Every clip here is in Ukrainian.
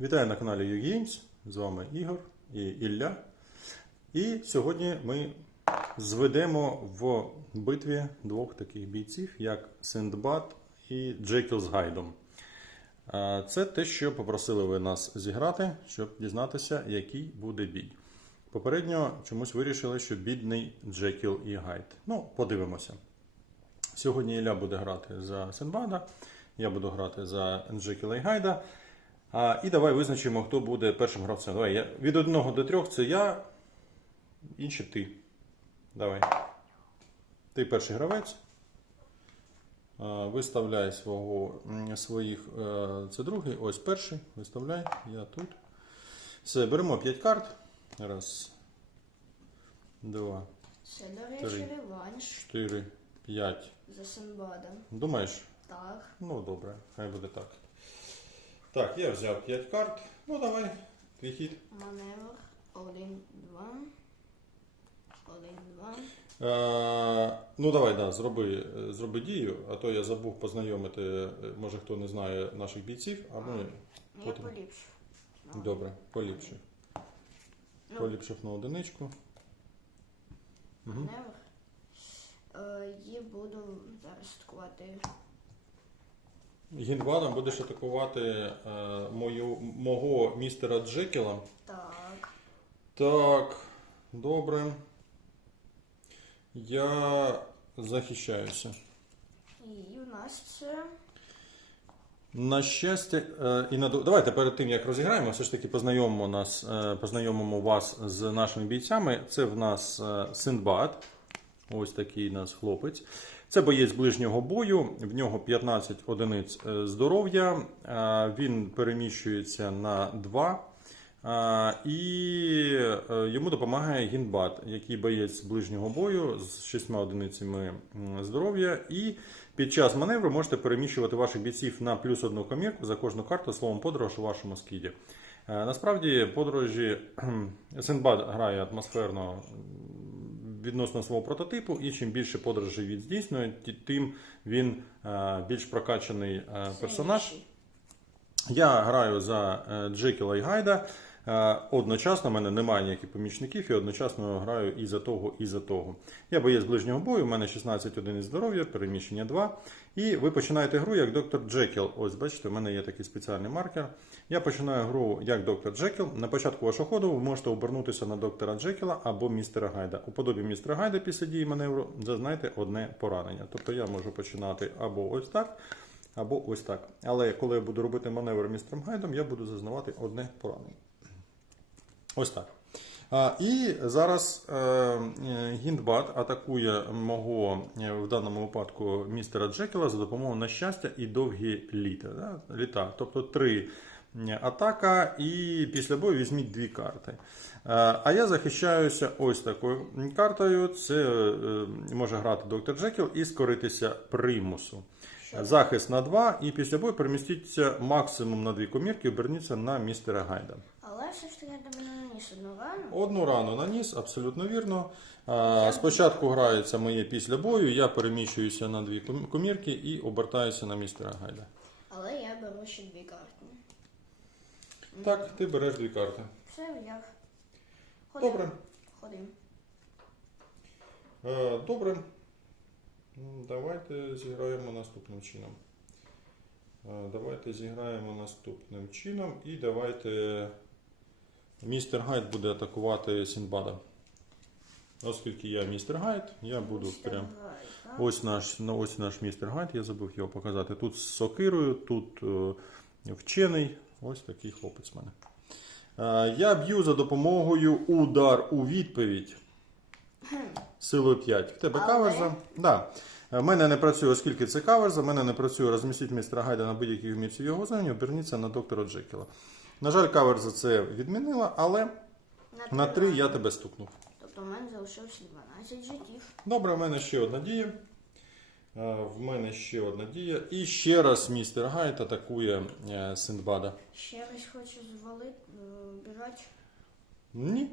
Вітаю на каналі YouGames. З вами Ігор і Ілля. І сьогодні ми зведемо в битві двох таких бійців, як Синдбад і Джекіл з Гайдом. Це те, що попросили ви нас зіграти, щоб дізнатися, який буде бій. Попередньо чомусь вирішили, що бідний Джекіл і Гайд. Ну, подивимося. Сьогодні Ілля буде грати за Синбада, я буду грати за Джекіла і Гайда. А, і давай визначимо, хто буде першим гравцем. Давай, я, від 1 до 3 це я, інші ти. Давай. Ти перший гравець. А, Виставляй свого, своїх. е, Це другий. Ось перший. Виставляй. Я тут. Все, беремо 5 карт. Раз. Два, Це, до речі, Три. реванш 4, 5. за Синбадом. Думаєш? Так. Ну, добре, хай буде так. Так, я взяв 5 карт. Ну, давай, твій хід. Маневр. Один, два. Один, два. Е, ну, давай, да, зроби, е, зроби дію, а то я забув познайомити, е, може хто не знає наших бійців, а ми. Я Потім. поліпшу. Ну, Добре, поліпшив. Ну, Поліпшив на одиничку. Угу. маневр. Е, і буду зараз атакувати. Гінвадом будеш атакувати е, мою, мого містера Джекіла. Так. Так, добре. Я захищаюся. І у нас це. На щастя, е, і на давайте перед тим як розіграємо, все ж таки познайомимо нас, е, познайомимо вас з нашими бійцями. Це в нас е, Синдбад. Ось такий у нас хлопець. Це боєць ближнього бою. В нього 15 одиниць е, здоров'я. Е, Він переміщується на 2. І е, йому допомагає Гінбат, який боєць ближнього бою з шістьма одиницями здоров'я. І під час маневру можете переміщувати ваших бійців на плюс одну комірку за кожну карту словом подорож у вашому скіді. Насправді подорожі Синдбад грає атмосферно відносно свого прототипу, і чим більше подорожей він здійснює, тим він е, більш прокачаний е, персонаж. Я граю за е, Джекіла і Гайда. Е, Одночасно в мене немає ніяких помічників, і одночасно граю і за того, і за того. Я боєць ближнього бою, у мене 16 одиниць здоров'я, переміщення 2. І ви починаєте гру як доктор Джекіл. Ось бачите, у мене є такий спеціальний маркер. Я починаю гру як доктор Джекіл. На початку вашого ходу ви можете обернутися на доктора Джекіла або містера Гайда. У подобі містера Гайда після дії маневру зазнайте одне поранення. Тобто я можу починати або ось так, або ось так. Але коли я буду робити маневр містером Гайдом, я буду зазнавати одне поранення. Ось так. І зараз е, е, Гіндбат атакує мого е, в даному випадку містера Джекіла за допомогою на щастя і довгі літа. Літа. Тобто три атака, і після бою візьміть дві карти. А я захищаюся ось такою картою. Це може грати доктор Джекіл і скоритися примусу. Захист на 2, і після бою перемістіться максимум на дві комірки, оберніться на містера Гайда. Але все ж таки наніс одну рану. Одну рану наніс, абсолютно вірно. А, Спочатку грається моє після бою, я переміщуюся на дві ком- комірки і обертаюся на містера Гайда. Але я беру ще дві карти. Так, ти береш дві карти. Все, я. Ходим. Добре. Ходим. Е, Добре. М, Давайте зіграємо наступним чином. Е, Давайте зіграємо наступним чином і давайте містер Гайд буде атакувати Сінбада. Оскільки я містер Гайд, я буду Містер прям. Гайд. Ось наш, ну, ось наш містер Гайд, я забув його показати. Тут з сокирою, тут е, вчений. Ось такий хлопець в мене. Е, я б'ю за допомогою удар у відповідь. Силою 5. В тебе каверза? Да. В мене не працює, оскільки це каверза, в мене не працює розмістіть містера Гайда на будь-яких місці його зоні, оберніться на доктора Джекіла. На жаль, каверза це відмінила, але на 3 я тебе стукнув. Тобто в мене залишилося 12 життів. Добре, в мене ще одна дія. Е, В мене ще одна дія. І ще раз містер Гайд атакує е, Синдбада. Ще раз хочу звалити, біжать. Ні.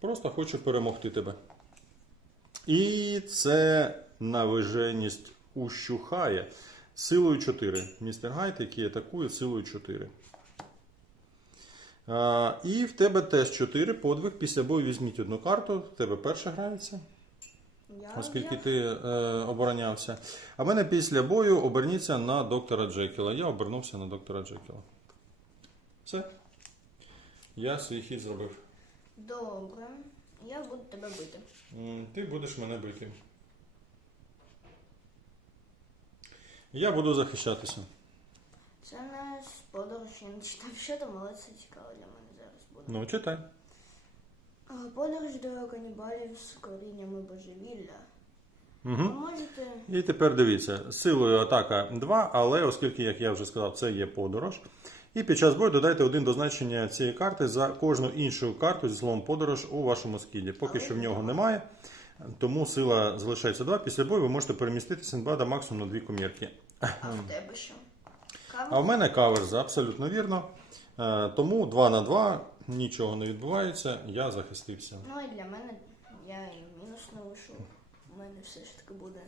Просто хочу перемогти тебе. І це навиженість ущухає силою 4. Містер Гайд, який атакує силою 4. І в тебе теж 4 подвиг. Після бою візьміть одну карту. В тебе перша грається, Я оскільки взяв. ти е, оборонявся. А мене після бою оберніться на доктора Джекіла. Я обернувся на доктора Джекіла. Все. Я свій хід зробив. Добре. Я буду тебе бити. М, Ти будеш мене бити. Я буду захищатися. Це не подорож, я не читав, що там, але це цікаво для мене зараз буде. Ну, читай. Подорож до канібалів з коріннями божевілля. Угу. Можете. І тепер дивіться, силою атака 2, але оскільки, як я вже сказав, це є подорож. І під час бою додайте один до значення цієї карти за кожну іншу карту зі словом подорож у вашому скіді. Поки що в нього немає, тому сила залишається 2. Після бою ви можете перемістити Синбада максимум на дві комірки. А в тебе що? А в мене каверз, абсолютно вірно. Е, Тому 2 на 2, нічого не відбувається, я захистився. Ну і для мене я і мінус не вийшов. У мене все ж таки буде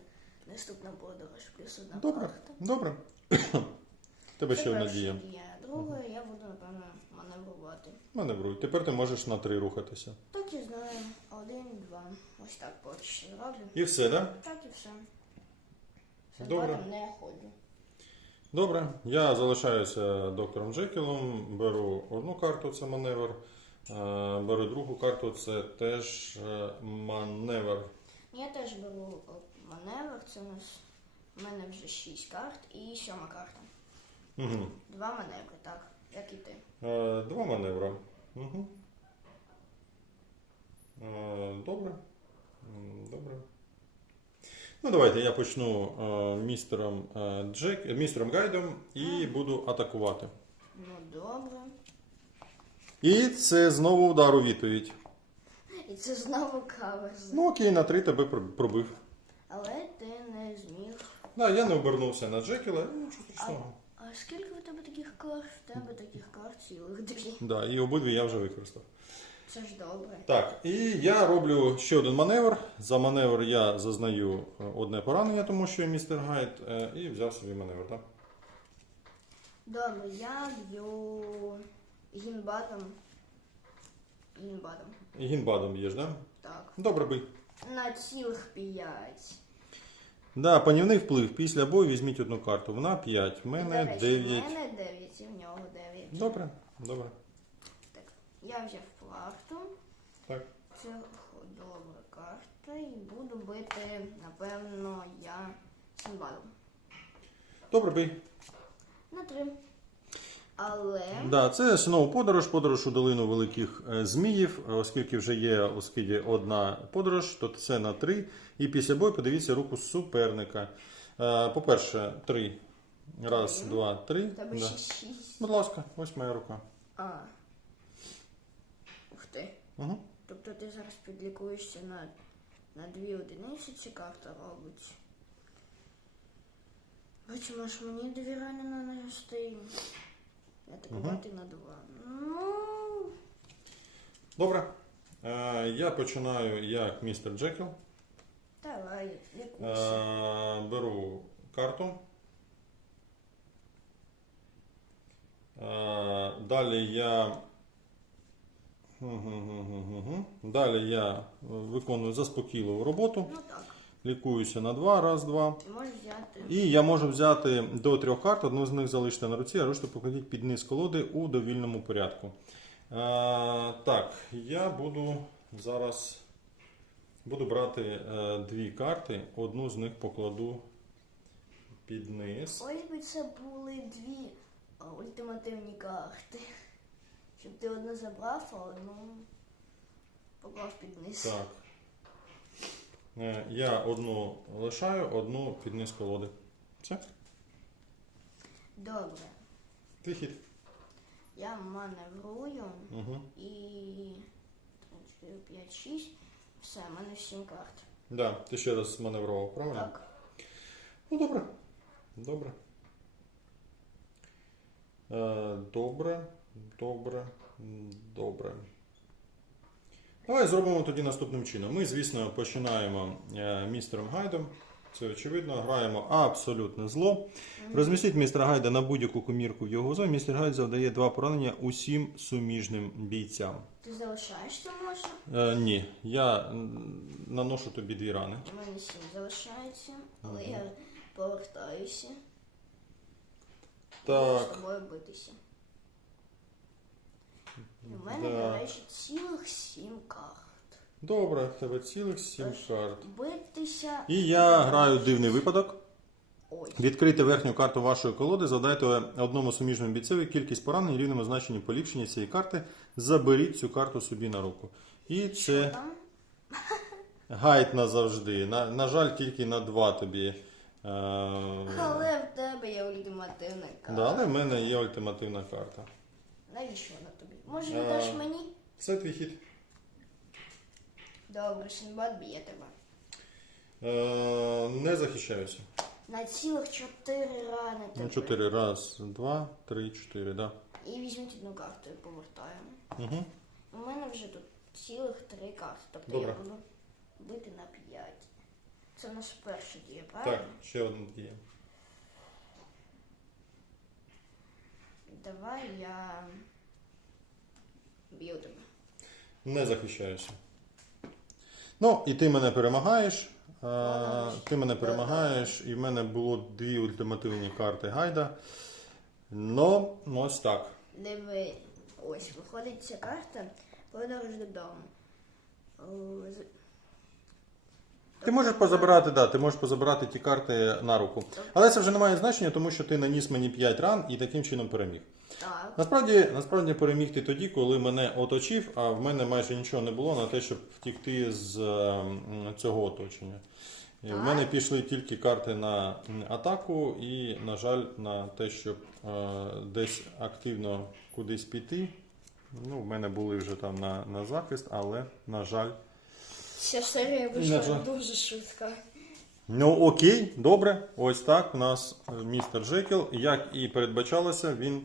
наступна подорож плюс одна Добре, карта. добре. Тебе ще одна перша дія. дія. Друга я буду, напевно, маневрувати. Маневруй. Тепер ти можеш на 3 рухатися. Так і знаю. Один, два. Ось так поки що зроблю. І все, так? Да? Так і все. Все Добре. згодом не ходжу. Добре, я залишаюся доктором Джекілом, беру одну карту, це маневр. е, Беру другу карту, це теж е, маневр. Я теж беру маневр, це у нас у мене вже 6 карт і сьома карта. Угу. Два маневри, так, як і ти. Е, Два маневра. Угу. Е, Добре. М, Добре. Ну, давайте я почну е, містером, е, Джек, е, містером Гайдом і буду атакувати. Ну добре. І це знову удар у відповідь. І це знову каверз. Ну окей, на три тебе пр- пробив. Але ти не зміг. Да, я не обернувся на Джекіла, ну нічого страшного. А скільки у тебе таких карт? В тебе таких карт цілих дві. Да, і обидві я вже використав. Це ж добре. Так, і я роблю ще один маневр. За маневр я зазнаю е, одне поранення, тому що я містер Гайд, е, і взяв собі маневр. Так? Добре, я б'ю гінбатом. Гінбатом. Гінбадом б'єш, да? Так. Добре бий. На цілих п'ять. Да, панівний вплив. Після бою візьміть одну карту. Вона 5, в мене речі, 9. В мене 9, і в нього 9. Добре, добре. Я взяв карту. Так. Це добра карта і буду бити, напевно, я Сінбадом. Добре бий. На три. Але Да, це знову подорож, подорож у долину великих е, зміїв, оскільки вже є у скиді одна подорож, то це на три. І після бою подивіться руку суперника. Е, По-перше, три. Раз, два, три. тебе Да. ще шість. Будь ласка, ось моя рука. А. Угу. Тобто ти зараз підлікуєшся на, на дві одиниці, ці карта робить. Бачимо, що мені дві рани нанести. Атакувати на два. Ну, Добре. Е, Я починаю як містер Джекіл. давай, лікуйся. Е, Беру карту. Е, Далі я. Далі я виконую заспокійливу роботу. Ну так, Лікуюся на два, раз, два. взяти. І я можу взяти до трьох карт, одну з них залишити на руці, а решту покладіть під низ колоди у довільному порядку. Е, так, я буду зараз буду брати е, дві карти, одну з них покладу під низ. Ось би це були дві ультимативні карти. Щоб ти одну забрав, а одну поклав під низ. Так. Е, я одну лишаю, одну під низ колоди. Все? Добре. Твій хід. Я маневрую Угу. і 4, 5, 6. Все, в мене 7 карт. Да, ти ще раз маневрував, правильно? Так. Ну, добре. Добре. Е, добре, добре, добре. Давай зробимо тоді наступним чином. Ми, звісно, починаємо е, містером Гайдом. Це очевидно. Граємо абсолютне зло. Розмістіть містера Гайда на будь-яку комірку в його зоні. Містер Гайд завдає два поранення усім суміжним бійцям. Ти залишаєшся можна? Е, ні, я наношу тобі дві рани. У мене сім залишається, але я повертаюся. Буду з Так, тобою битися. І в мене, Да. до речі, цілих сім карт. добре, в тебе цілих сім карт. Битися. І я граю дивний випадок. Ой. Відкрийте верхню карту вашої колоди, задайте одному суміжному бійцеві кількість поранень рівному значенню поліпшення цієї карти. Заберіть цю карту собі на руку. І це Там гайд назавжди. На, на жаль, тільки на два тобі. Е, Але в тебе є ультимативна карта. да, але в мене є ультимативна карта. Навіщо вона тобі? Може Е. віддаш мені? Це твій хід. Добре, Синбад б'є тебе. Е, не захищаюся. На цілих чотири рани тебе. Ну, чотири. Раз, два, три, чотири, да. І візьміть одну карту і повертаємо. Угу. У мене вже тут цілих три карти. Тобто Добре. я буду бити на п'ять. Це наша перша дія, правильно? Так, ще одна дія. Давай я б'ю тебе. Не захищаюся. Ну, і ти мене перемагаєш. А, ти мене перемагаєш, і в мене було дві ультимативні карти гайда. Ну, ось так. Диви, ось виходить ця карта. Подорож додому. О, з- Ти можеш позабирати, да, ти можеш позабирати ті карти на руку. Але це вже не має значення, тому що ти наніс мені 5 ран і таким чином переміг. Так. Насправді, насправді переміг ти тоді, коли мене оточив, а в мене майже нічого не було на те, щоб втікти з ем, цього оточення. І в мене пішли тільки карти на атаку і, на жаль, на те, щоб е, десь активно кудись піти. Ну, в мене були вже там на, на захист, але, на жаль. Ця серія вийшла жаль. дуже швидко. Ну окей, добре. Ось так у нас е, містер Джекіл, як і передбачалося, він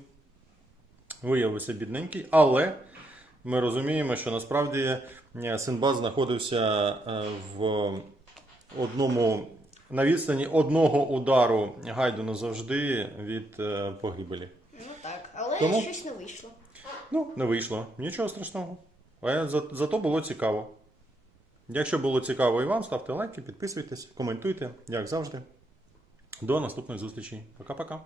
виявився бідненький, але ми розуміємо, що насправді е, Синбад знаходився е, в одному на відстані одного удару гайду назавжди від е, погибелі. Ну так, але Тому- щось не вийшло. Ну, не вийшло. Нічого страшного. Але за- зато було цікаво. Якщо було цікаво і вам, ставте лайки, підписуйтесь, коментуйте, як завжди. До наступної зустрічі. Пока-пока.